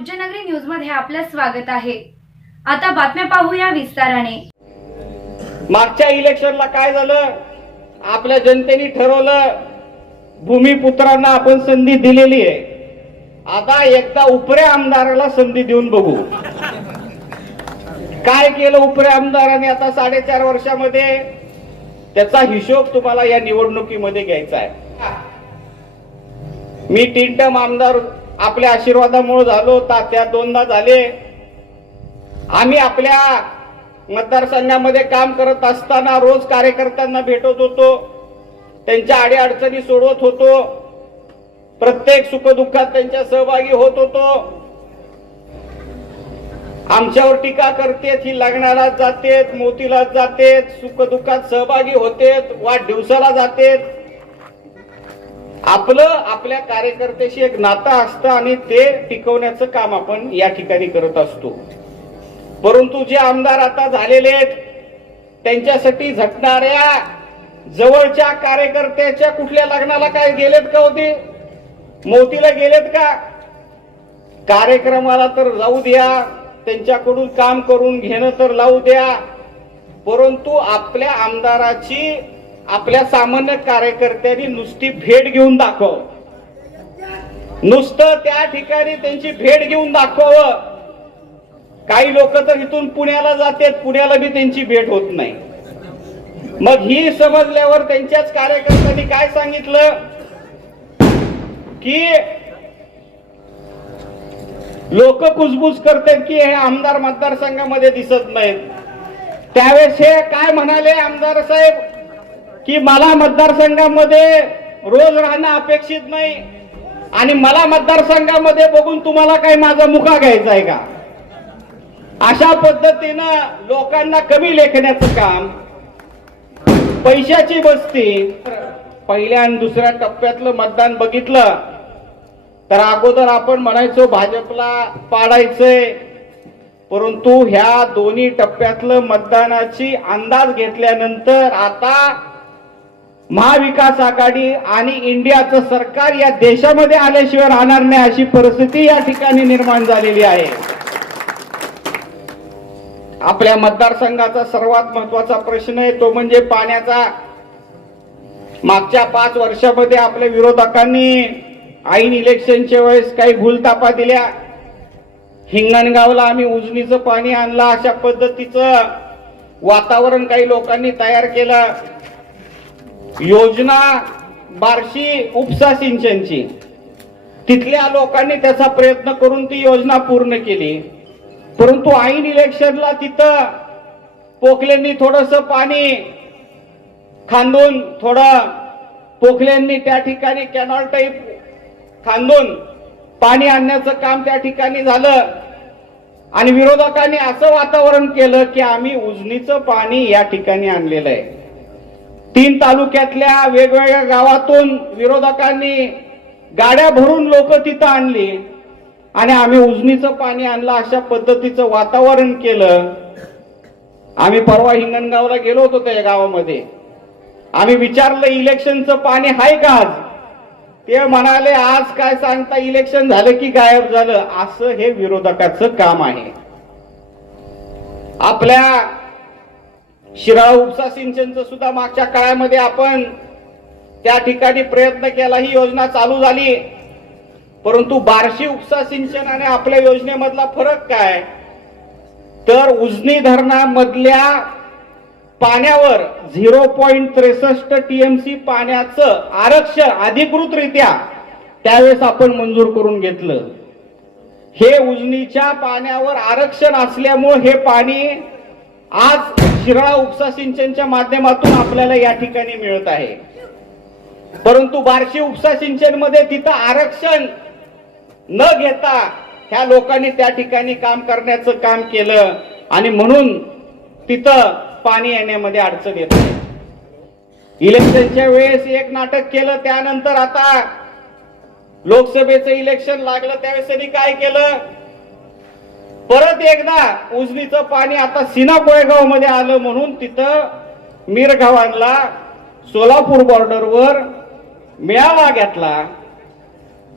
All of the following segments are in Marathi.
पूज्यनगरी न्यूजमध्ये आपलं स्वागत आहे. आता बातम्या पाहूया विस्ताराने. मागच्या इलेक्शनला काय झालं? आपल्या जनतेने ठरवलं भूमिपुत्रांना आपण संधी दिलेली आहे. आता एकदा उपऱ्या आमदाराला संधी देऊन बघू. काय केलं उपऱ्या आमदाराने आता साडेचार वर्षामध्ये? त्याचा हिशोब तुम्हाला या निवडणुकीमध्ये घ्यायचा आहे. मी तीन टर्म आमदार आपल्या आशीर्वादामुळे झालो तात्या दोनदा झाले. आम्ही आपल्या मतदारसंघामध्ये काम करत असताना रोज कार्यकर्त्यांना भेटत होतो. त्यांच्या अडीअडचणी सोडवत होतो. प्रत्येक सुखदुःखात त्यांच्या सहभागी होत होतो. आमच्यावर टीका करतेत ही लग्नाला जातेत मोतीला जातेत सुखदुःखात सहभागी होतेत वाढदिवसाला जातेत. आपलं आपल्या कार्यकर्त्याशी एक नातं असतं आणि ते टिकवण्याचं काम आपण या ठिकाणी करत असतो. परंतु जे आमदार आता झालेले आहेत त्यांच्यासाठी झटणाऱ्या जवळच्या कार्यकर्त्याच्या कुठल्या लग्नाला काय गेलेत का होते? मोतीला गेलेत का? कार्यक्रमाला तर जाऊ द्या त्यांच्याकडून काम करून घेणं तर लावू द्या. परंतु आपल्या आमदाराची आपल्या सामान्य कार्यकर्त्यांनी नुसती भेट घेऊन दाखव. नुसतं त्या ठिकाणी त्यांची भेट घेऊन दाखवावं. काही लोक तर इथून पुण्याला जातात पुण्याला बी त्यांची भेट होत नाही. मग ही समजल्यावर त्यांच्याच कार्यकर्त्यांनी काय सांगितलं? की लोक कुजबुज करतात की हे आमदार मतदारसंघामध्ये दिसत नाहीत. त्यावेळेस हे काय म्हणाले आमदार साहेब? की मला मतदारसंघामध्ये रोज राहणं अपेक्षित नाही. आणि मला मतदारसंघामध्ये बघून तुम्हाला काही माझा मुका घ्यायचा आहे का? अशा पद्धतीनं लोकांना कमी लेखण्याचं काम पैशाची बसती पहिल्या आणि दुसऱ्या टप्प्यातलं मतदान बघितलं तर अगोदर आपण म्हणायचो भाजपला पाडायचंय. परंतु ह्या दोन्ही टप्प्यातलं मतदानाची अंदाज घेतल्यानंतर आता महाविकास आघाडी आणि इंडियाचं सरकार या देशामध्ये आल्याशिवाय राहणार नाही अशी परिस्थिती या ठिकाणी निर्माण झालेली आहे. आपल्या मतदारसंघाचा सर्वात महत्त्वाचा प्रश्न आहे तो म्हणजे पाण्याचा. मागच्या पाच वर्षामध्ये आपल्या विरोधकांनी ऐन इलेक्शनच्या वेळेस काही भूलतापा दिल्या. हिंगणगावला आम्ही उजनीचं पाणी आणलं अशा पद्धतीचं वातावरण काही लोकांनी तयार केलं. योजना बार्शी उपसा सिंचनची. तिथल्या लोकांनी त्याचा प्रयत्न करून ती योजना पूर्ण केली. परंतु ऐन इलेक्शनला तिथं पोखलेंनी थोडस पाणी खांदून थोडं पोखलेंनी त्या ठिकाणी कॅनॉल टाईप खांदून पाणी आणण्याचं काम त्या ठिकाणी झालं. आणि विरोधकांनी असं वातावरण केलं की आम्ही उजनीचं पाणी या ठिकाणी आणलेलं आहे. तीन तालुक्यातल्या वेगवेगळ्या गावातून विरोधकांनी गाड्या भरून लोक तिथं आणली. आणि आम्ही उजनीचं पाणी आणलं अशा पद्धतीचं वातावरण केलं. आम्ही परवा हिंगणगावला गेलो होतो त्या गावामध्ये. आम्ही विचारलं इलेक्शनचं पाणी आहे का आज? ते म्हणाले आज काय सांगता इलेक्शन झालं की गायब झालं? असं हे विरोधकाचं काम आहे. आपल्या शिराळ उपसा सिंचनचं सुद्धा मागच्या काळामध्ये आपण त्या ठिकाणी प्रयत्न केला. ही योजना चालू झाली. परंतु बार्शी उपसा सिंचन आणि आपल्या योजनेमधला फरक काय? तर उजनी धरणामधल्या पाण्यावर झिरो पॉईंट त्रेसष्ट टीएमसी पाण्याचं आरक्षण अधिकृतरित्या त्यावेळेस आपण मंजूर करून घेतलं. हे उजनीच्या पाण्यावर आरक्षण असल्यामुळे हे पाणी आज शिराळा उपसा सिंचनच्या माध्यमातून आपल्याला या ठिकाणी मिळत आहे. परंतु बार्शी उपसा सिंचनमध्ये तिथं आरक्षण न घेता ह्या लोकांनी त्या ठिकाणी काम करण्याचं काम केलं आणि म्हणून तिथं पाणी येण्यामध्ये अडचण येत इलेक्शनच्या वेळेस एक नाटक केलं त्यानंतर आता लोकसभेचं इलेक्शन लागलं त्यावेळेस त्यांनी काय केलं? परत एकदा उजनीचं पाणी आता सिना कोळेगावमध्ये आलं म्हणून तिथं मिरगावांना सोलापूर बॉर्डरवर मेळावा घेतला.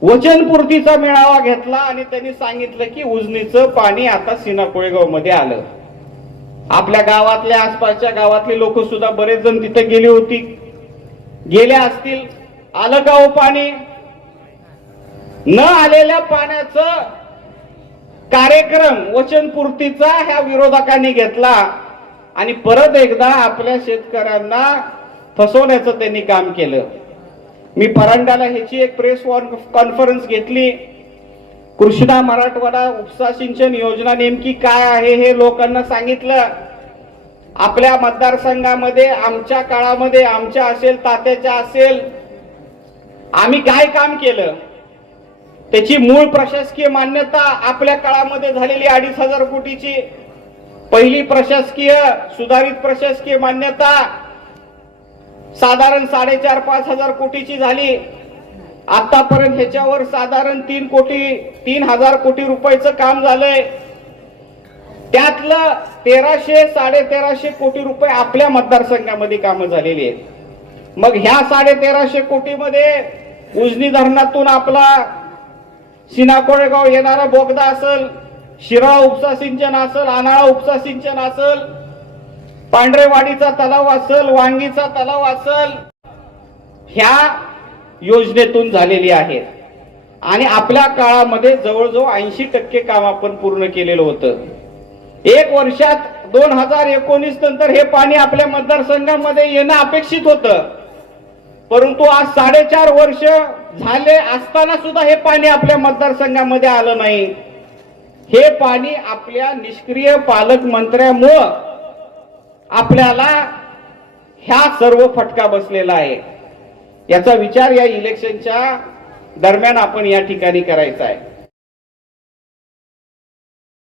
वचनपूर्तीचा मेळावा घेतला आणि त्यांनी सांगितलं की उजनीचं पाणी आता सिना कोळेगावमध्ये आलं. आपल्या गावातल्या आसपासच्या गावातले लोक सुद्धा बरेच जण तिथे गेली होती. गेल्या असतील. आलं का हो पाणी? न आलेल्या पाण्याचं कार्यक्रम वचनपूर्तीचा ह्या विरोधकांनी घेतला आणि परत एकदा आपल्या शेतकऱ्यांना फसवण्याचं त्यांनी काम केलं. मी परांड्याला ह्याची एक प्रेस कॉन्फरन्स घेतली. कृष्णा मराठवाडा उपसा सिंचन योजना नेमकी काय आहे हे लोकांना सांगितलं. आपल्या मतदारसंघामध्ये आमच्या काळामध्ये आमच्या असेल तात्याच्या असेल आम्ही काय काम केलं? त्याची मूळ प्रशासकीय मान्यता आपल्या काळामध्ये झालेली अडीच हजार कोटीची. पहिली प्रशासकीय सुधारित प्रशासकीय मान्यता साधारण साडेचार पाच हजार कोटीची झाली. आतापर्यंत ह्याच्यावर साधारण तीन कोटी तीन हजार कोटी रुपयाचं काम झालंय. त्यातलं तेराशे साडे तेराशे कोटी रुपये आपल्या मतदारसंघामध्ये कामं झालेली आहेत. मग ह्या साडे तेराशे कोटीमध्ये उजनी धरणातून आपला सिना कोळेगाव येणारा बोगदा असल शिराळा उपसा सिंचन असल आनाळा उपसा सिंचन असल पांढरेवाडीचा तलाव असल वांगीचा तलाव असल ह्या योजनेतून झालेली आहेत. आणि आपल्या काळामध्ये जवळजवळ ऐंशी टक्के काम आपण पूर्ण केलेलं होतं. एक वर्षात दोन हजार एकोणीस नंतर हे पाणी आपल्या मतदारसंघामध्ये येणं अपेक्षित होतं. परंतु आज साडेचार वर्ष झाले असताना सुद्धा हे पाणी आपल्या मतदारसंघामध्ये आलं नाही. हे पाणी आपल्या निष्क्रिय पालकमंत्र्यामुळं आपल्याला ह्या सर्व फटका बसलेला आहे. याचा विचार या इलेक्शनच्या दरम्यान आपण या ठिकाणी करायचा आहे.